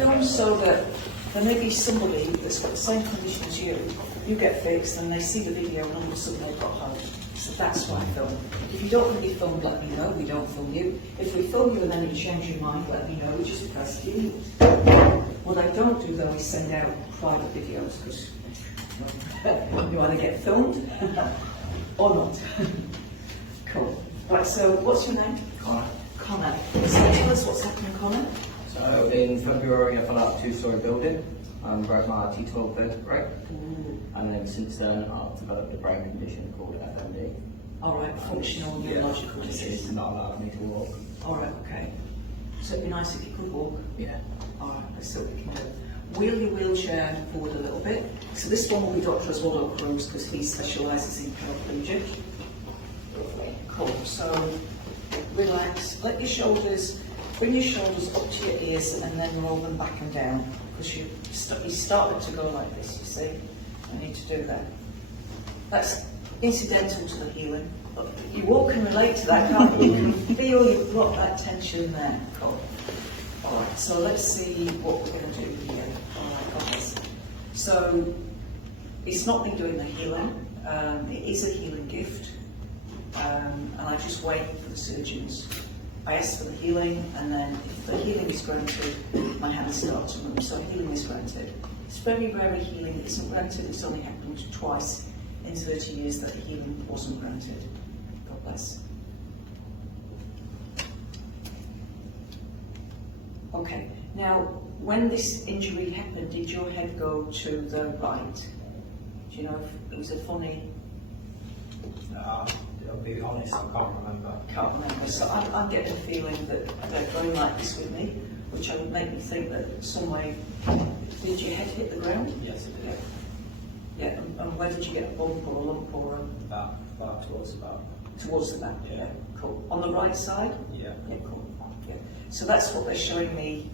film so that there may be somebody that's got the same condition as you get fixed, and they see the video and all of a sudden they've got hope. So that's why I film. If you don't really film, let me know, we don't film you. If we film you and then you change your mind, let me know, we just press delete. What I don't do though is send out private videos, because you either get filmed or not. Cool. Right, so what's your name? Connor. Connor. So tell us what's happening, Connor. So in February I fell out of a 2-story building and broke my T12 vertebrae. And then since then I've developed a brain condition called FMD. Alright, functional neurological Which disease. is not allowing me to walk. Alright, okay. So it'd be nice if you could walk. Yeah. Alright, let's see what we can do. Wheel your wheelchair forward a little bit. So this one will be Dr. Oswaldo Cruz, because he specialises in paraplegic. Cool. So relax, let your shoulders, bring your shoulders up to your ears and then roll them back and down, because you started to go like this, you see? I need to do that. That's incidental to the healing. You all can relate to that, can't you? You can feel you've got that tension there. Cool. Alright, so let's see what we're going to do here. Alright, guys. So it's not been doing the healing. It is a healing gift. And I just wait for the surgeons. I ask for the healing, and then if the healing is granted, my hands start to move. So healing is granted. It's very rare healing isn't granted. It's only happened twice in 30 years that the healing wasn't granted. God bless. Okay, now when this injury happened, did your head go to the right? Do you know if it was a funny? I'll be honest, I can't remember. Can't remember. So I'm getting a feeling that they're going like this with me, which would make me think that some way. Did your head hit the ground? Yes, it did. Yeah, and where did you get a bump or a lump or Back towards the back. towards the back? Yeah. Cool. On the right side? Yeah. Yeah, cool. Yeah. So that's what they're showing me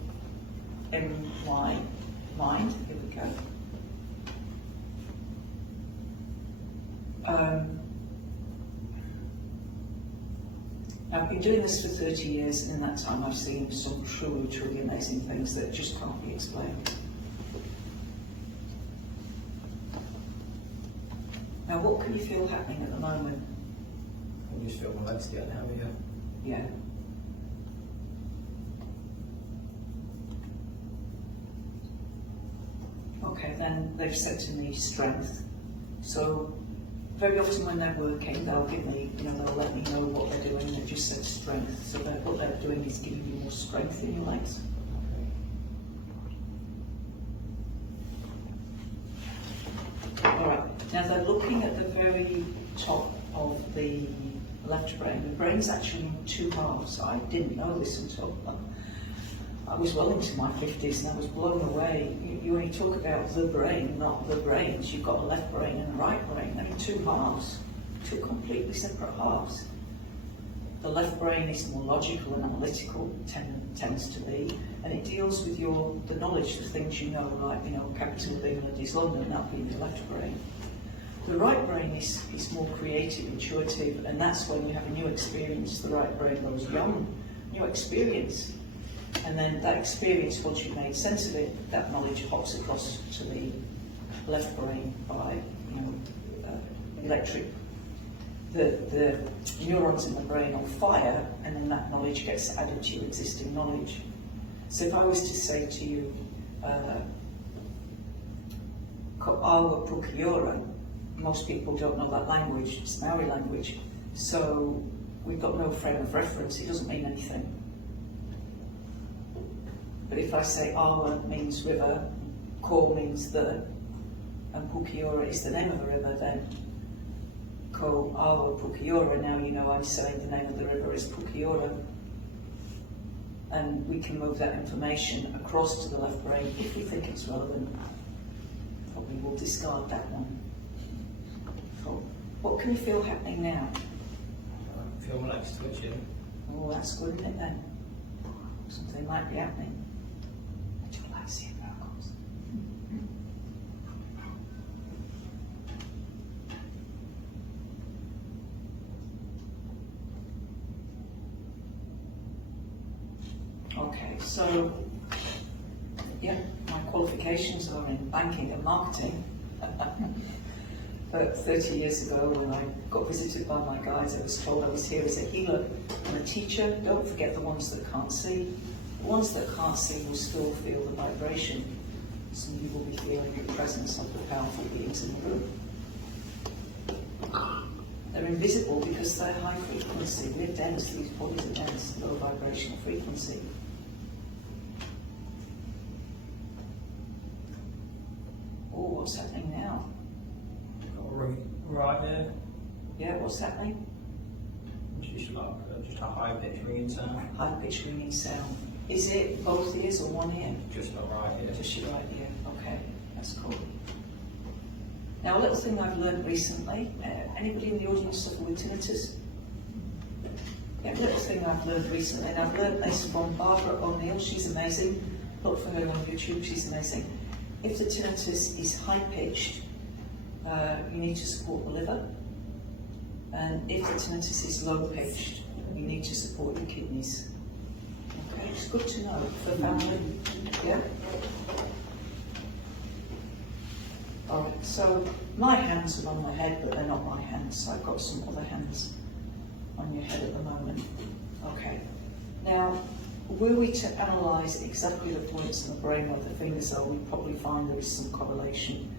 in my mind. Here we go. I've been doing this for 30 years, and in that time I've seen some truly, truly amazing things that just can't be explained. Now, what can you feel happening at the moment? I can just feel my legs getting heavier. Yeah. Okay, then they've said to me strength. So very often when they're working, they'll give me, they'll let me know what they're doing. They've just said strength. So what they're doing is giving you more strength in your legs. All right. Now they're looking at the very top of the left brain. The brain's actually in two halves. I didn't know this until I was well into my 50s, and I was blown away. You only talk about the brain, not the brains. You've got a left brain and a right brain. They're in two halves, two completely separate halves. The left brain is more logical and analytical, tends to be, and it deals with the knowledge, the things you know, like, capital of England is London, that being the left brain. The right brain is more creative, intuitive, and that's when you have a new experience. The right brain goes young, new experience. And then that experience, once you've made sense of it, that knowledge hops across to the left brain by, electric. The neurons in the brain will fire, and then that knowledge gets added to your existing knowledge. So if I was to say to you, Awa Pukiora, most people don't know that language, it's Maori language, so we've got no frame of reference, it doesn't mean anything. But if I say Awa means river, Ko means the, and Pukiora is the name of the river, then Ko Awa Pukiora, now I'm saying the name of the river is Pukiora. And we can move that information across to the left brain if we think it's relevant. Probably we'll discard that one. So, what can you feel happening now? I feel my legs twitching. Oh, that's good, isn't it then? Something might be happening. I do like seeing miracles. Okay, so Yeah, my qualifications are in banking and marketing. But 30 years ago, when I got visited by my guides, I was told I was here as a healer and a teacher. Don't forget the ones that can't see. The ones that can't see will still feel the vibration. So you will be feeling the presence of the powerful beings in the room. They're invisible because they're high frequency. We're dense, these bodies are dense, low vibrational frequency. Oh, what's happening now? Right there, Yeah, what's happening? just a high pitch ringing sound. High pitched ringing sound. Is it both ears or one ear? Just not right here. Just your right ear. Okay, that's cool. Now, a little thing I've learned recently. Anybody in the audience suffer with tinnitus? Yeah, a little thing I've learned recently, and I've learned this from Barbara O'Neill. She's amazing. Look for her on YouTube. She's amazing. If the tinnitus is high pitched, you need to support the liver. And if the tinnitus is low pitched, you need to support your kidneys. Okay, it's good to know for family. Yeah? Alright, so my hands are on my head, but they're not my hands, so I've got some other hands on your head at the moment. Okay. Now, were we to analyse exactly the points in the brain where the fingers are, we'd probably find there is some correlation.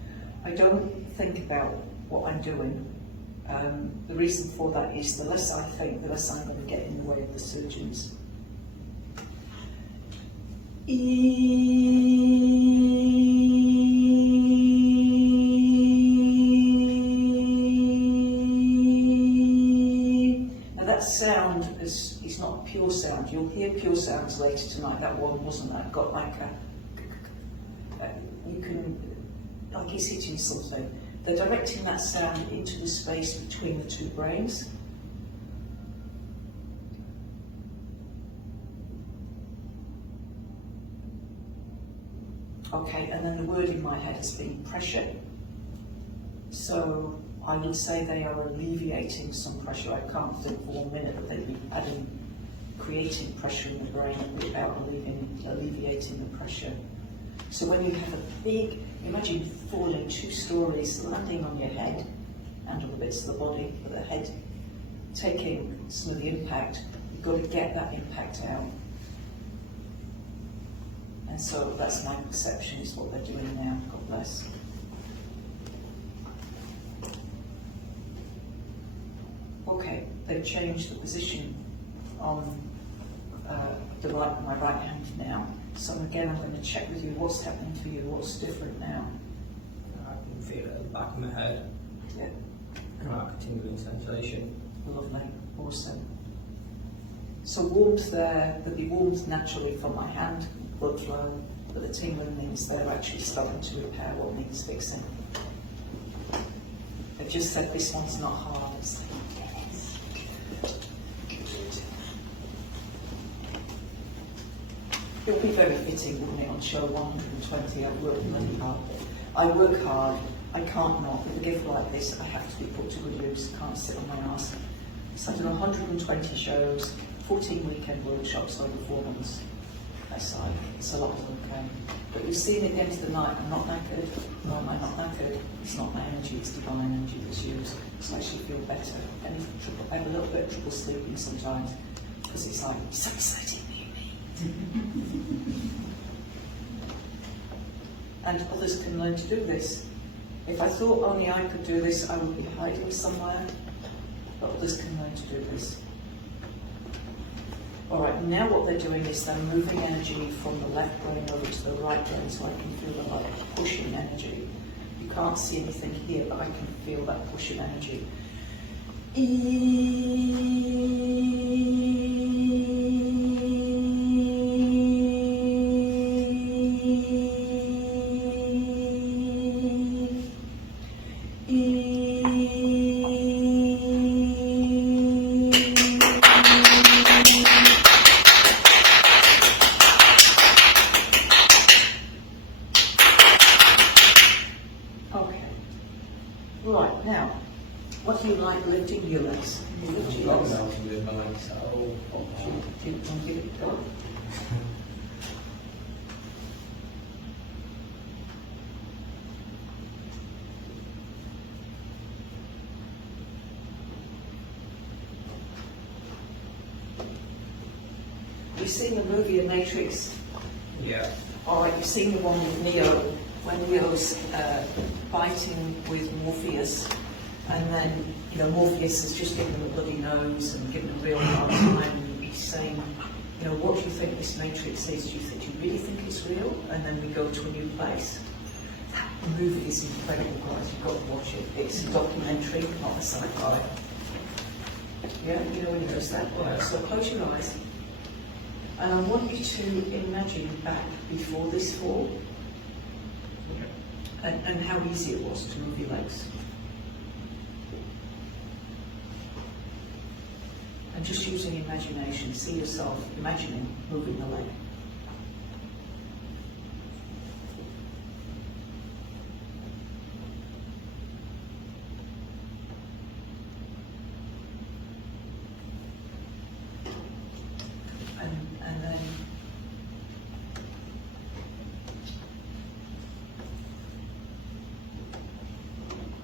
I don't think about what I'm doing. The reason for that is the less I think, the less I'm going to get in the way of the surgeons. Now that sound is not pure sound. You'll hear pure sounds later tonight. That one wasn't that. Got like you can, like he's hitting something. They're directing that sound into the space between the two brains. Okay, and then the word in my head has been pressure. So I would say they are alleviating some pressure. I can't think for 1 minute that they'd be creating pressure in the brain without alleviating the pressure. So when you have a big, imagine falling 2 stories, landing on your head and on the bits of the body, but the head taking some of the impact, you've got to get that impact out. And so that's my perception, is what they're doing now. God bless. Okay, they've changed the position on my right hand now. So again, I'm going to check with you what's happening for you, what's different now. I can feel it at the back of my head. Yeah, Like a tingling sensation. lovely, awesome. So warmth there, there'll be warmth naturally from my hand, blood flow, but the tingling means they're actually starting to repair what needs fixing. They've just said this one's not hard. It's like, yes. It would be very fitting, wouldn't it, on show 120? I've worked really hard. I work hard, I can't not. With a gift like this, I have to be put to good use, can't sit on my arse. So I've done 120 shows, 14 weekend workshops over 4 months. It's a lot of work. But you've seen it into the night. I'm not knackered. No, am I not knackered? It's not my energy, it's divine energy that's used. So I actually feel better. I have a little bit of trouble sleeping sometimes because it's like, it's so exciting, me. And others can learn to do this. If I thought only I could do this, I would be hiding somewhere. But others can learn to do this. All right, now what they're doing is they're moving energy from the left brain over to the right brain, so I can feel the like pushing energy. You can't see anything here, but I can feel that pushing energy. Right, now, what do you like lifting your legs? You lift your legs. Give it a go. you've seen the movie Matrix. Yeah. All right, you've seen the one with Neo, when Neo's fighting with Morpheus, and then, you know, Morpheus has just given him a bloody nose and given him a real hard time, and he's saying, you know, what do you think this Matrix is? Do you really think it's real? And then we go to a new place. The movie is incredible, guys. You've got to watch it. It's a documentary, not a sci-fi. Yeah, you know when it does that? Right, so close your eyes. And I want you to imagine back before this fall and how easy it was to move your legs. And just using imagination, see yourself imagining moving the leg.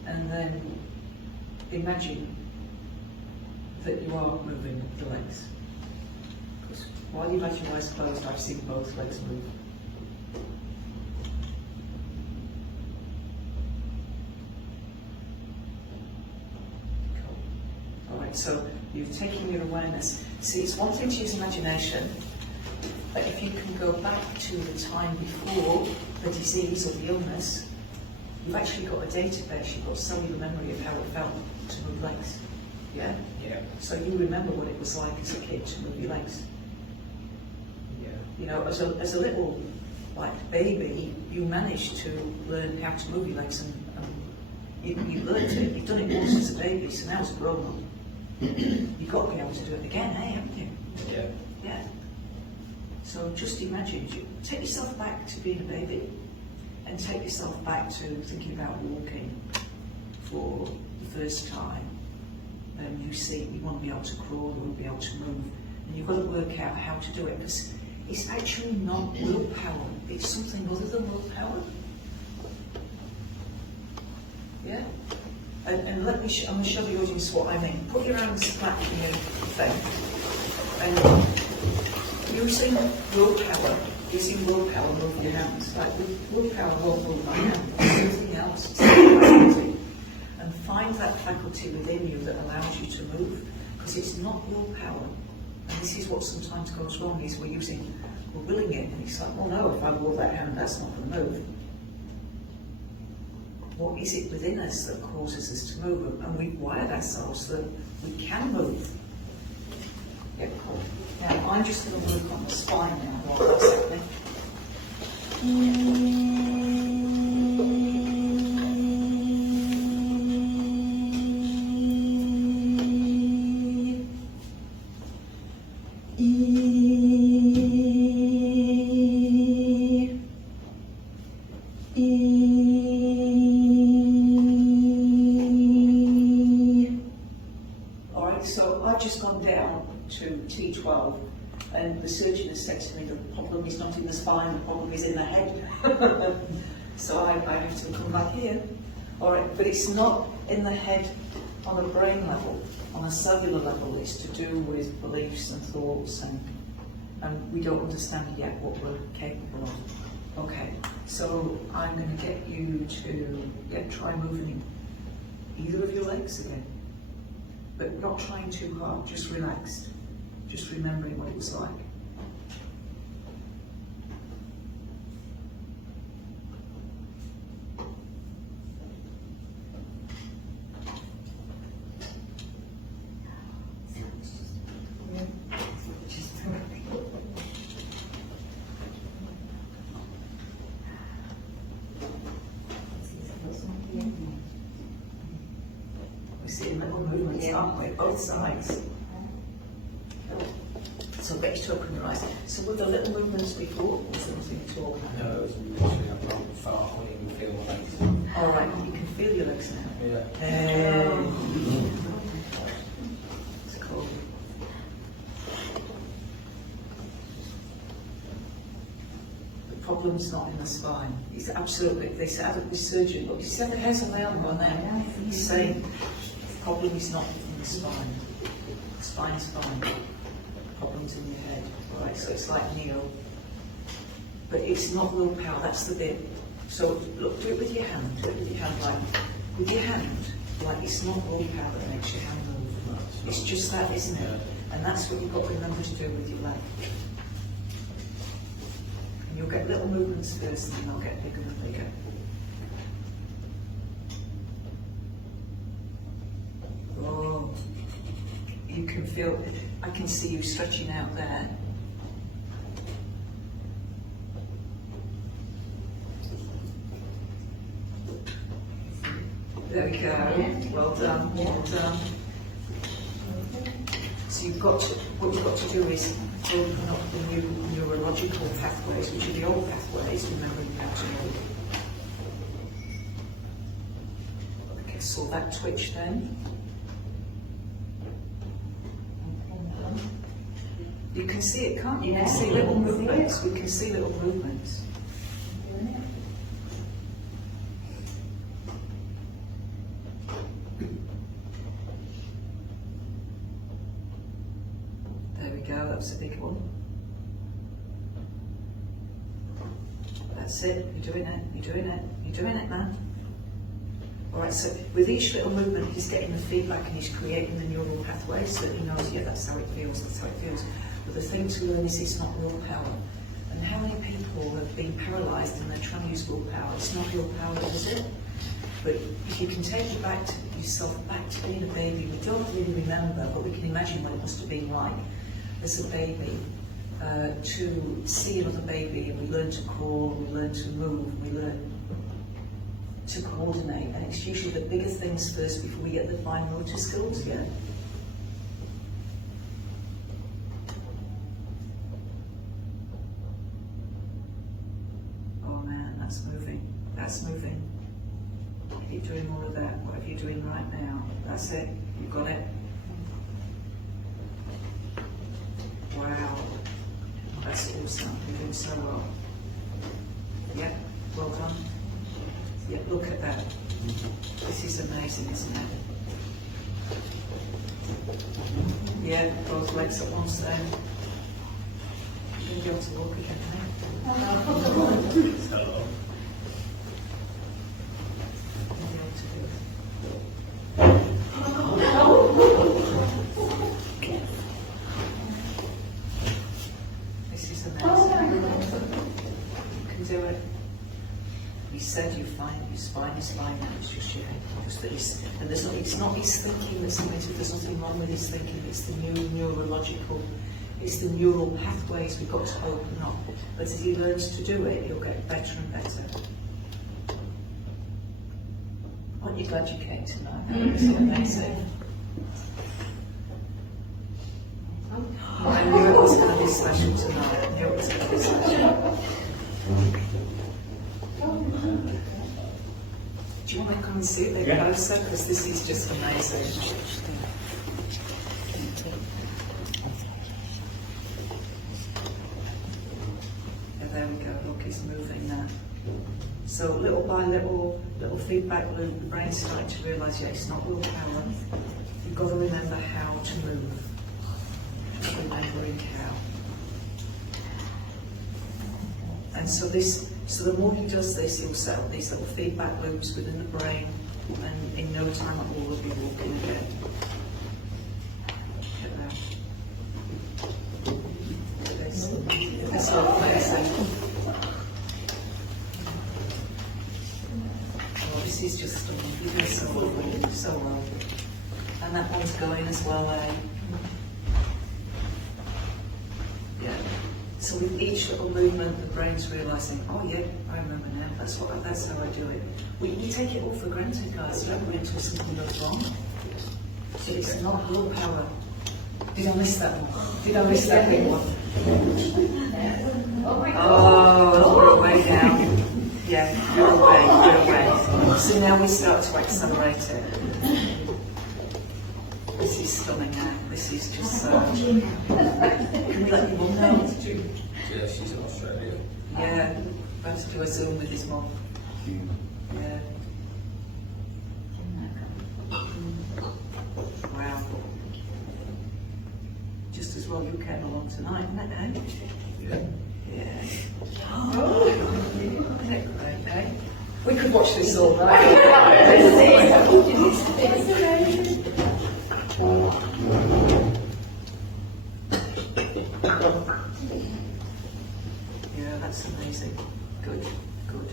And then imagine that you are moving the legs. Because while you've had your eyes closed, I've seen both legs move. Cool. All right, so you've taken your awareness. See, it's one thing to use imagination, but if you can go back to the time before the disease or the illness, you've actually got a database, you've got cellular memory of how it felt to move legs. Yeah? Yeah. So you remember what it was like as a kid to move your legs. Yeah. You know, as a little baby, you managed to learn how to move your legs, and you learned it. You've done it once as a baby, so now as a grown up, you've got to be able to do it again, haven't you? Yeah. Yeah. So just imagine, take yourself back to being a baby, and take yourself back to thinking about walking for the first time. And you want to be able to crawl, you want to be able to move, and you've got to work out how to do it, because it's actually not willpower, it's something other than willpower. Yeah? And let me, I'm going to show the audience what I mean. Put your hands flat in your thing, and using willpower, move your hands. Like willpower won't move my hand, it's something else. It's faculty. And find that faculty within you that allows you to move, because it's not willpower. And this is what sometimes goes wrong, is we're willing it, and it's like, well no, if I wore that hand, that's not going to move. What is it within us that causes us to move? And we've wired ourselves that we can move. Yeah, cool. Now, I'm just going to work on the spine now, while that's happening. All right, so I've just gone down to T12, and the surgeon has said to me the problem is not in the spine, the problem is in the head. So I have to come back here. All right, but it's not in the head on a brain level, on a cellular level. It's to do with beliefs and thoughts, and we don't understand yet what we're capable of. Okay, so I'm going to get you to try moving either of your legs again, but not trying too hard, just relaxed, just remembering what it was like. We see little movements, aren't we? Both sides. So get you to open your eyes. So were there little movements before, or something at all? No, it was literally I'm not far, I couldn't even feel my legs. All right, you can feel your legs now. Yeah. Hey. It's cool. The problem's not in the spine. It's absolutely, they said, the surgeon, look, you see the hairs on the arm on there? He's saying the problem is not in the spine. The spine's fine. problems in your head. Right, so it's like kneel. But it's not willpower, that's the bit. So look, do it with your hand, do it with your hand, like, with your hand, like it's not willpower that makes your hand move. It's just that, isn't it? And that's what you've got to remember to do with your leg. And you'll get little movements first, and then they'll get bigger and bigger. Oh, you can feel, I can see you stretching out there. There we go. Well done, well done. So you've got to, what you've got to do is open up the new neurological pathways, which are the old pathways, remembering how to move. Okay, so that twitch then. You can see it, can't you? You can see little movements. We can see little movements. There we go, that's a big one. That's it, you're doing it, you're doing it, you're doing it, man. Alright, so with each little movement he's getting the feedback and he's creating the neural pathways so that he knows, yeah, that's how it feels, that's how it feels. But the thing to learn is it's not willpower. And how many people have been paralysed and they're trying to use willpower? It's not willpower, is it? But if you can take it back to yourself, back to being a baby, we don't really remember, but we can imagine what it must have been like as a baby, to see another baby, and we learn to crawl, we learn to move, we learn to coordinate, and it's usually the bigger things first before we get the fine motor skills, yeah? Oh man, that's moving, that's moving. Keep doing all of that, whatever you're doing right now, that's it, you've got it. Wow, that's awesome, you're doing so well. Yeah, well done. Yeah, look at that. This is amazing, isn't it? Yeah, both legs at once then. You're going to be able to walk again, eh? You'll be able to do it. This is amazing. You can do it. He said you find your spine is fine now, it's just your head. Just that and there's not, it's not his thinking that's limited, there's nothing wrong with his thinking, it's the new neurological, it's the neural pathways we've got to open up. But as he learns to do it, he'll get better and better. Aren't you glad you came tonight? It's amazing. I knew it was going to be special tonight, I knew it was going to be special. Do you want to come and see it a bit closer? Because this is just amazing. Yeah, there we go. Look, it's moving now. So little by little feedback loop, the brain's starting to realise, yeah, it's not willpower. You've got to remember how to move. Just remembering how. And so the more he does this, he'll set up these little feedback loops within the brain, and in no time at all will be walking again. Look at that. That's all amazing. Oh, this is just stunning. You're doing so well, so well. And that one's going as well, eh? Yeah. So with each little movement, the brain's realising, oh yeah, I remember now, that's how I do it. We take it all for granted, guys, don't we, until something goes wrong. So it's not willpower. Did I miss that one? Did I miss that big one? Oh, we're away now. Yeah, we're away. So now we start to accelerate it. This is stunning now. This is just so... Can we let your mum know? Yeah, she's in Australia. Yeah, about to do a Zoom with his mum. Yeah. Wow. Just as well you can on tonight, isn't it, eh? Yeah. Yeah. Oh, isn't it great, eh? We could watch this all night. Yeah, that's amazing. Good, good.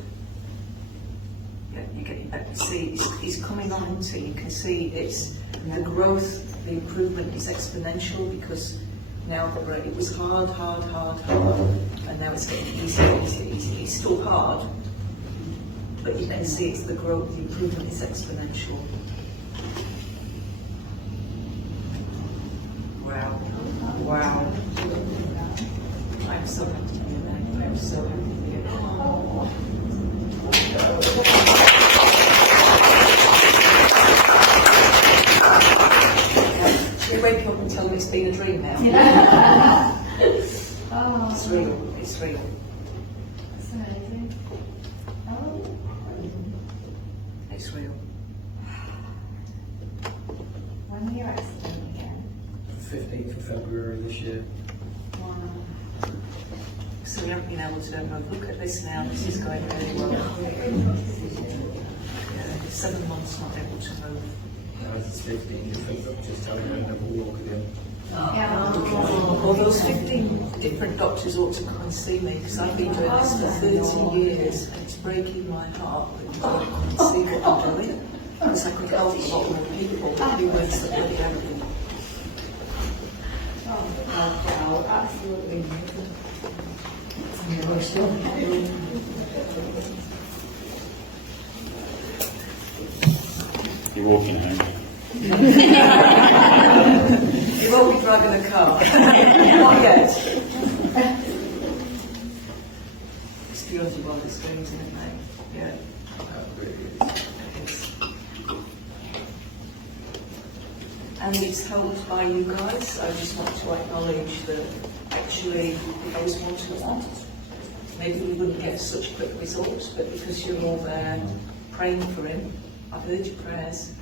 Yeah, you get back to see it's coming on to you can see it's the growth, the improvement is exponential because now it was hard, and now it's getting easier. It's still hard, but you can see it's the growth, the improvement is exponential. Wow, wow. I'm so happy to be there. I'm so happy to be here. Should we wake up and tell them it's been a dream now? Oh, It's real, it's real. that's amazing. Oh. It's real. When were your accident again? 15th of February this year. Wow. So we haven't been able to look at this now, this is going really well. Yeah, 7 months not able to move. Now it's 15th of February, just telling me I never walk again. Yeah. Well, those 15 different doctors ought to come and see me because I've been doing this for 30 years and it's breaking my heart that you don't come and see what I'm doing because I could help a lot more people who weren't so really arrogant. Oh, wow, absolutely. You're walking home. You won't be driving a car. Not yet. It's beyond your wildest dreams, isn't it, mate? Yeah. That really is. It is. And it's helped by you guys. I just want to acknowledge that actually, if I was one-to-one, maybe we wouldn't get such quick results, but because you're all there praying for him, I've heard your prayers.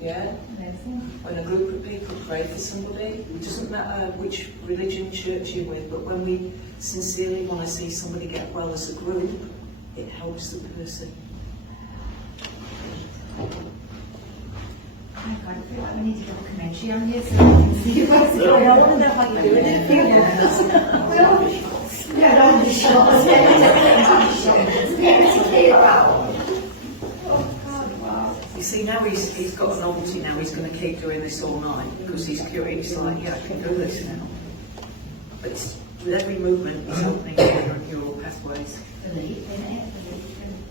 Yeah? Amazing. When a group of people pray for somebody, it doesn't matter which religion, church you're with, but when we sincerely want to see somebody get well as a group, it helps the person. Oh my God, I feel like we need to do a documentary on you so we can see what's going on. I wonder how you're doing it. Yeah, don't be shocked. Oh God, wow. You see, now he's got a novelty now, he's going to keep doing this all night because he's curious, like, yeah, I can do this now. But it's, with every movement, he's opening your neural pathways. Believe in it,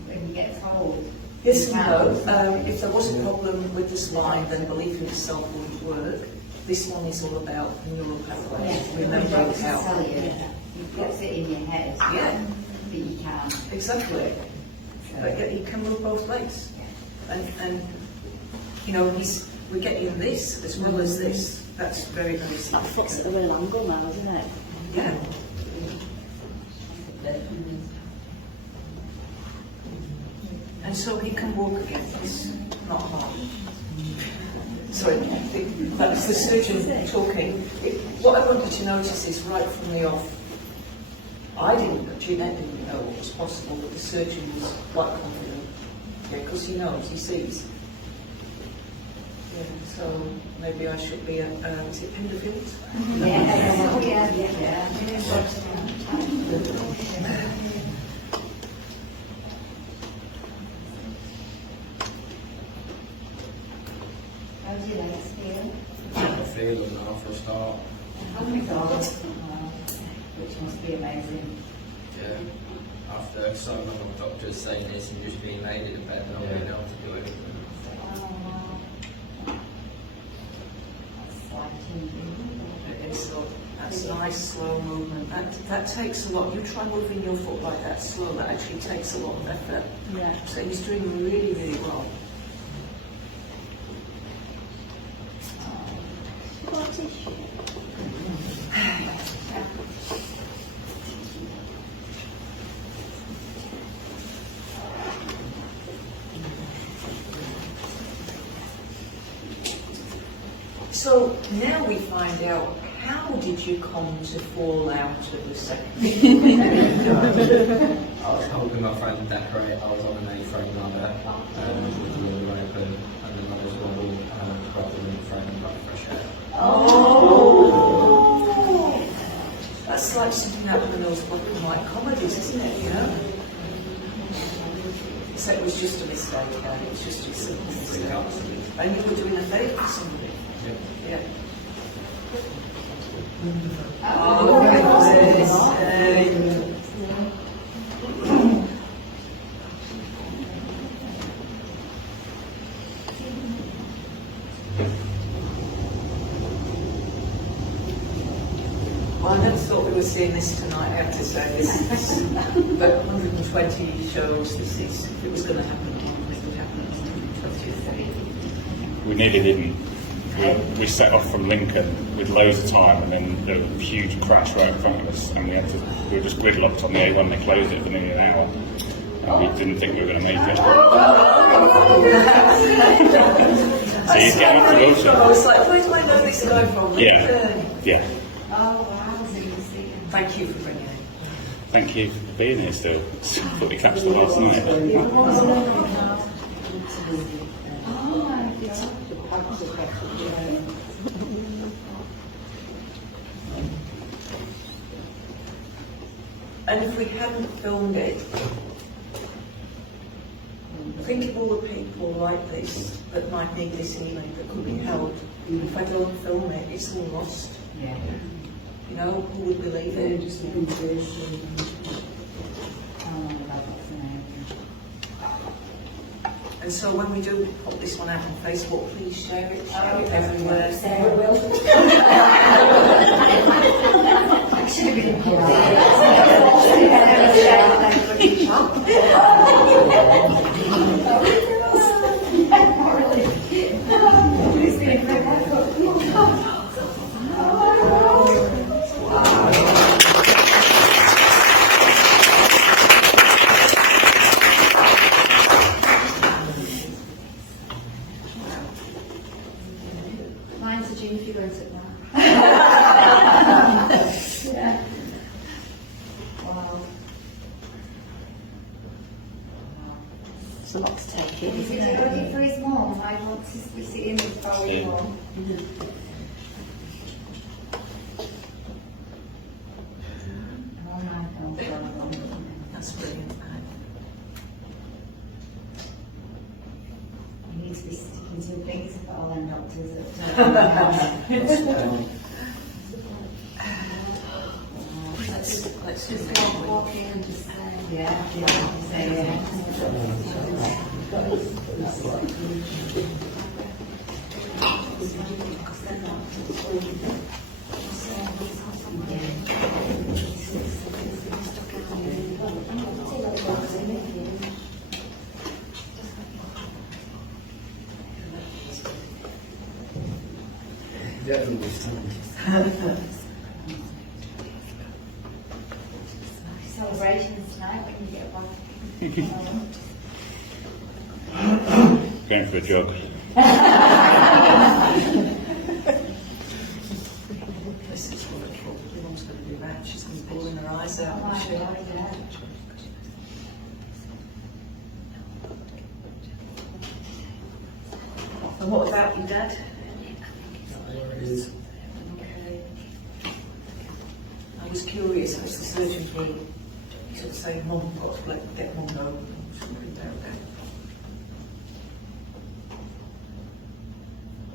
when you get told. Yes and no. If there was a problem with the spine, then belief in itself wouldn't work. This one is all about neural pathways. Remembering how. Tell you, you put it in your head. Yeah. But you can't. Exactly. But yet he can move both legs. And you know, we're getting this as well as this. That's very, very That significant. fits at the real angle now, doesn't it? Yeah. And so he can walk again. It's not hard. Sorry, that was the surgeon talking. What I wanted to notice is right from the off, Jeanette didn't know what was possible, but the surgeon was quite confident. Yeah, because he knows, he sees. Yeah, so maybe I should be at, is it Penderfield? Yeah, oh yeah, yeah. How do you like to feel? I feel them now for a start. Oh my God. Which must be amazing. Yeah. After so long of doctors saying this and just being laid in the bed and not being able to do anything. Oh wow. That's life changing. That's nice, slow movement. That takes a lot. You try moving your foot like that slow, that actually takes a lot of effort. Yeah. So he's doing really, really well. So now we find out how did you come to fall out of the second? I was helping my friend decorate. I was on an A-frame ladder with the window open, and then I was wobble grabbed the window frame and got fresh air. Oh! That's like something out of those black and white comedies, isn't it? You know? So it was just a mistake, and it was just a simple mistake. And you were doing a favour for somebody. Yeah. Oh, goodness. Well, I never thought we were seeing this tonight, I have to say. But 120 shows, if it was going to happen, it would happen on 120th. We nearly didn't. We set off from Lincoln with loads of time, and then there was a huge crash right in front of us, and we were just gridlocked on the A1. They closed it for nearly an hour, and we didn't think we were going to make it. So he's getting off the Wilson. I was like, where do I know this guy from? Yeah. Oh, wow, so you see. Thank you for bringing it. Thank you for being here still. Thought we catched the last night. Oh, my God. And if we hadn't filmed it, think of all the people like this that might need this healing that could be helped. If I don't film it, it's all lost. Yeah. You know, who would believe it? And so when we do put this one out on Facebook, please share it everywhere. Sarah will. I should have been Mine's a June figure at that. Yeah. Wow. It's a lot to take in, Is isn't it it? ready for his mum? I want to be sitting with our Yeah. mum. Oh my God. That's brilliant. You need to be sticking to things for all them doctors that Let's do just that. walk in and just say, yeah, say yeah. Celebrations tonight when you get back. Going for a jog. This is wonderful. Your mum's going to be right. She's going to be bawling her eyes Oh out. my isn't she? God, yeah. And what about your dad? There it is. Okay. I was curious as the surgeons were sort of saying, Mum, got to get Mum home.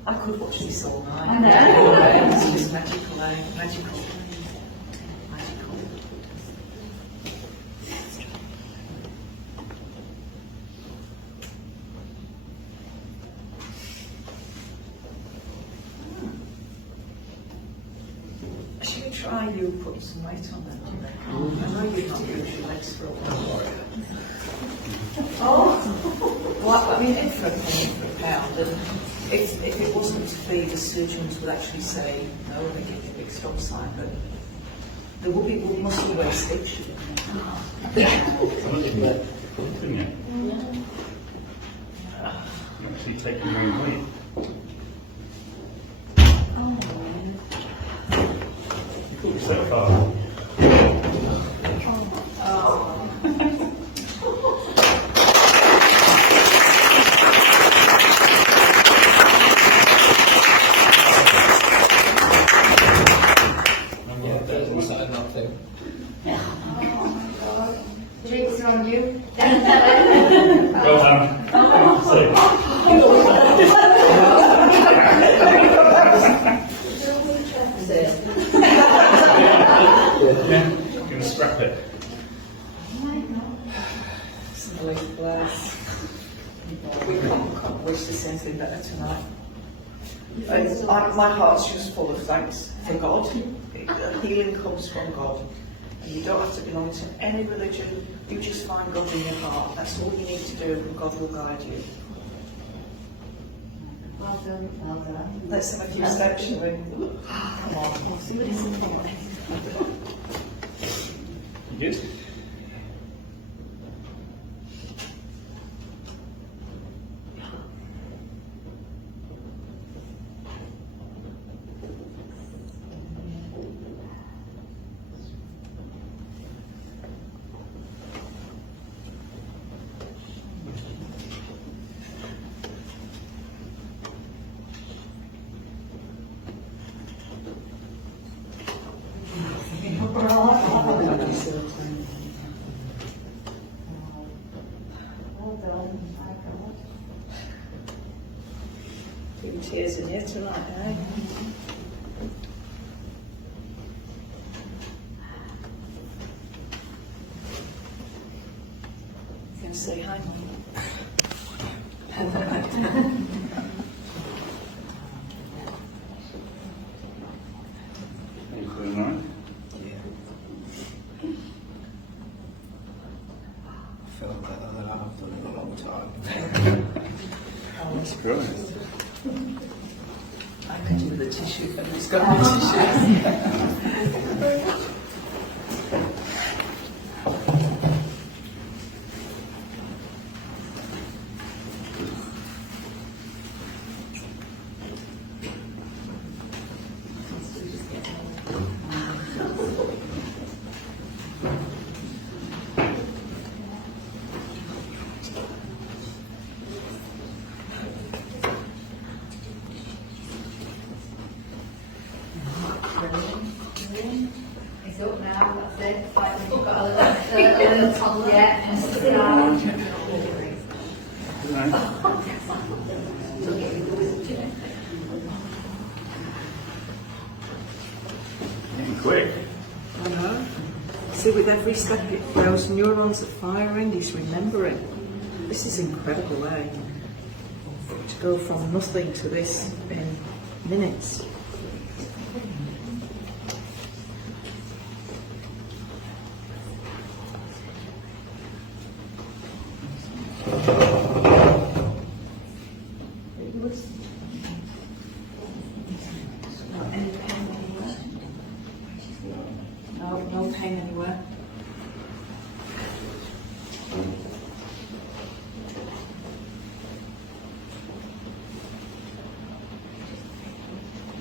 I could watch this all night. I know. It's just magical, magical. Magical. Should we try you putting some weight on that? I know you've not used your legs for a while. Oh, well, I mean, for a penny, for a pound, and if it wasn't to be, the surgeons would actually say, no, they give you a big stop sign, but there will be muscle wastage. Couldn't you? Actually taking your own weight. Oh, on you. Well done. Gonna scrap it. Somebody's glass. We can't wish to see anything better tonight. My heart's just full of thanks for God. Healing comes from God. And you don't have to belong to any religion. You just find God in your heart. That's all you need to do, and God will guide you. Well done, well done. Let's have a few steps, shall we? Come on. We'll see what it's in for. You good? Well done, my God. Few tears in here tonight, eh? You can say hi, Mum. Are you feeling all right? I feel better than I've done in a long time. That's great. I could do with a tissue, but it's got no tissue. It's up now, that's it. It's like we've got a little tunnel yet, and sit down. Getting quick. I know. See, with every step those neurons are firing, he's remembering. This is incredible, eh? To go from nothing to this in minutes. Not any pain anywhere. No pain anywhere.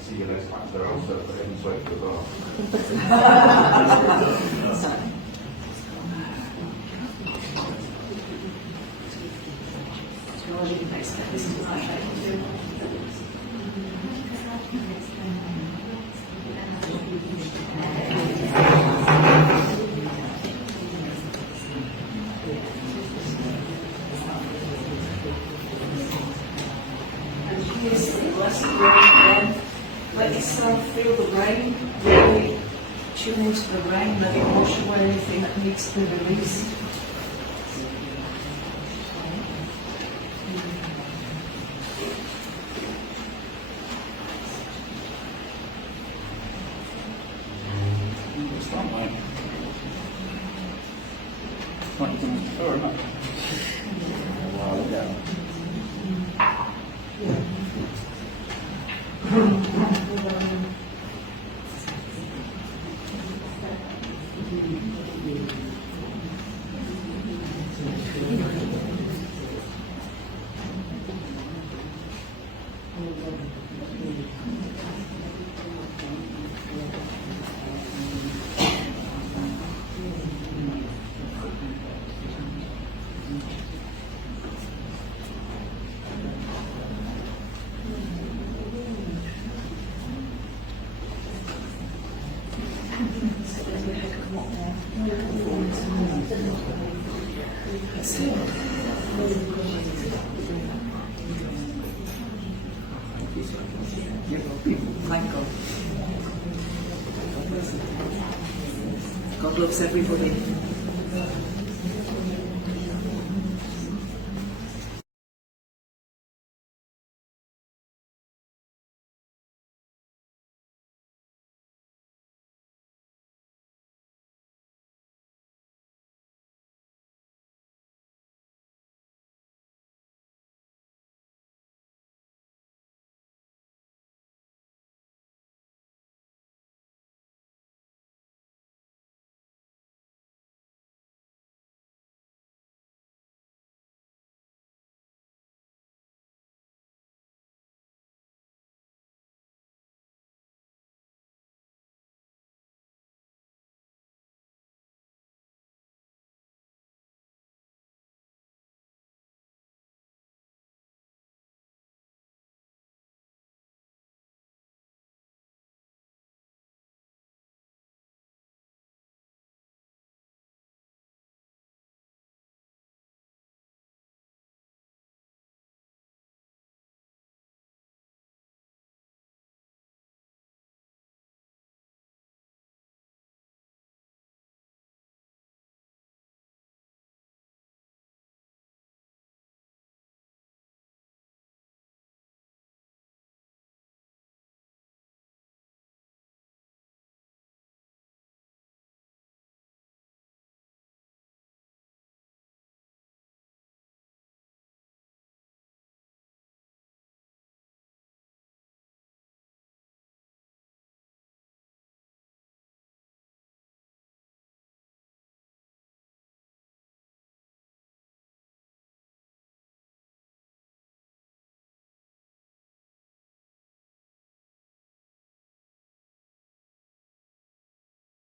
See you next time. They're also putting sweat as well. Let yourself feel the rain, really tune into the rain, let it wash away anything that needs to be released. What's that, mate? Like you've done this before, isn't it? A while ago. Thank God. God loves everybody.